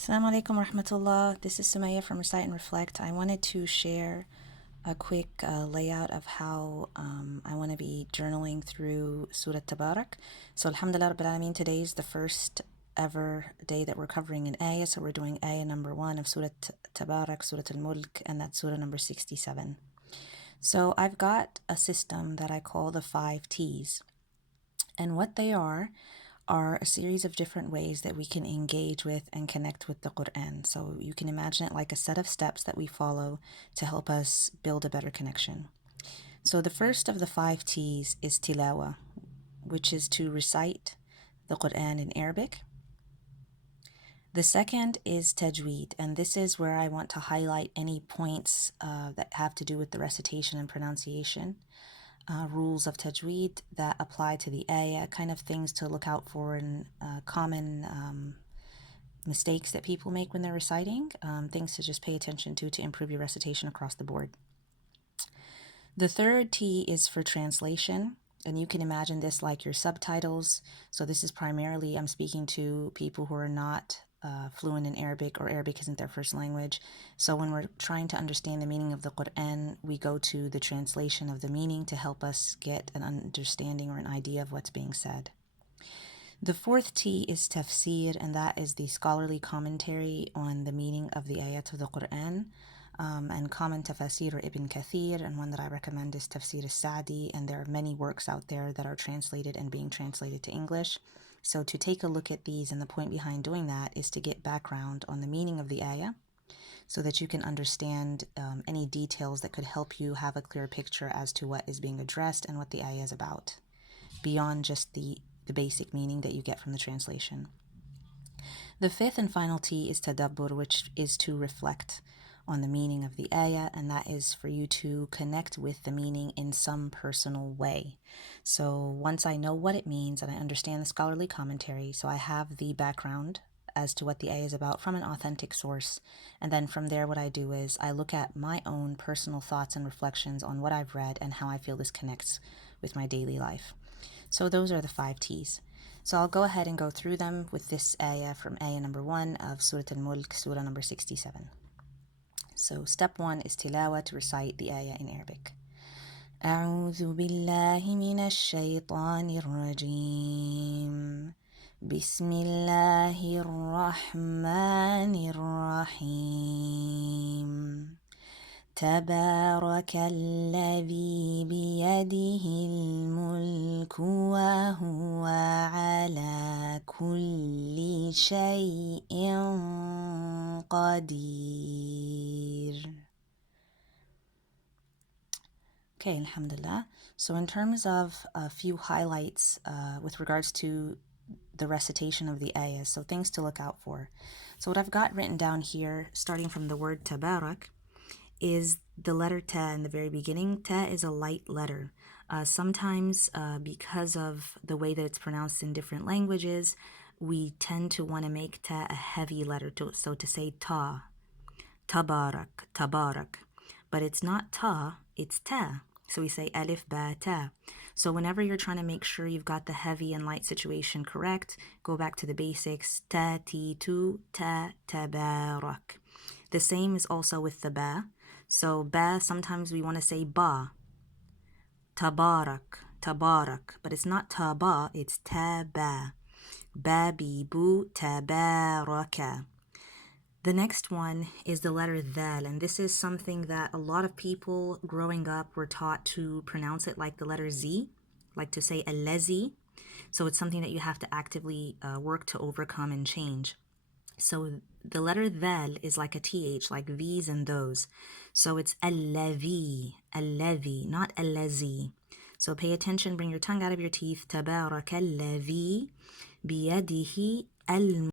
Assalamu alaikum wa rahmatullah. This is Sumayah from Recite and Reflect. I wanted to share a quick layout of how I want to be journaling through Surat Tabarak. So Alhamdulillah Rabbil Alameen, today is the first ever day that we're covering an ayah. So we're doing ayah number 1 of Surat Tabarak, Surat Al-Mulk, and that's surah number 67. So I've got a system that I call the 5 T's. And what they are a series of different ways that we can engage with and connect with the Quran. So you can imagine it like a set of steps that we follow to help us build a better connection. So the first of the 5 T's is tilawa, which is to recite the Quran in Arabic. The second is tajweed, and this is where I want to highlight any points that have to do with the recitation and pronunciation. Rules of tajweed that apply to the ayah, kind of things to look out for and common mistakes that people make when they're reciting, things to just pay attention to improve your recitation across the board. The third T is for translation, and you can imagine this like your subtitles. So this is primarily, I'm speaking to people who are not fluent in Arabic, or Arabic isn't their first language. So when we're trying to understand the meaning of the Quran, we go to the translation of the meaning to help us get an understanding or an idea of what's being said. The fourth T is tafsir, and that is the scholarly commentary on the meaning of the ayat of the Quran. And common tafsir or Ibn Kathir, and one that I recommend is Tafsir al-Sa'di, and there are many works out there that are translated and being translated to English. So to take a look at these, and the point behind doing that is to get background on the meaning of the ayah so that you can understand any details that could help you have a clear picture as to what is being addressed and what the ayah is about, beyond just the basic meaning that you get from the translation. The fifth and final T is Tadabbur, which is to reflect on the meaning of the ayah, and that is for you to connect with the meaning in some personal way. So once I know what it means and I understand the scholarly commentary, so I have the background as to what the ayah is about from an authentic source, and then from there what I do is I look at my own personal thoughts and reflections on what I've read and how I feel this connects with my daily life. So those are the 5 T's. So I'll go ahead and go through them with this ayah from ayah number 1 of Surat Al-Mulk, surah number 67. So step 1 is tilawa, to recite the ayah in Arabic. أعوذ بالله من الشيطان الرجيم بسم الله الرحمن الرحيم تبارك الذي بيده الملك وهو على كل شيء قدير. Okay, alhamdulillah. So in terms of a few highlights with regards to the recitation of the ayahs, so things to look out for. So what I've got written down here, starting from the word tabarak, is the letter ta in the very beginning. Ta is a light letter. Sometimes because of the way that it's pronounced in different languages, we tend to want to make ta a heavy letter. So to say ta, tabarak, tabarak. But it's not ta, it's ta. So we say alif ba ta. So whenever you're trying to make sure you've got the heavy and light situation correct, go back to the basics. Ta, ti, tu, ta, tabarak. The same is also with the ba. So ba, sometimes we want to say ba. Tabarak, tabarak. But it's not taba, it's taba. Babi, bu, tabaraka. The next one is the letter dhal, and this is something that a lot of people growing up were taught to pronounce it like the letter Z, like to say allazi. So it's something that you have to actively work to overcome and change. So the letter dhal is like a th, like these and those. So it's allavi, allavi, not allazi. So pay attention, bring your tongue out of your teeth. Tabarakallavi biyadihi al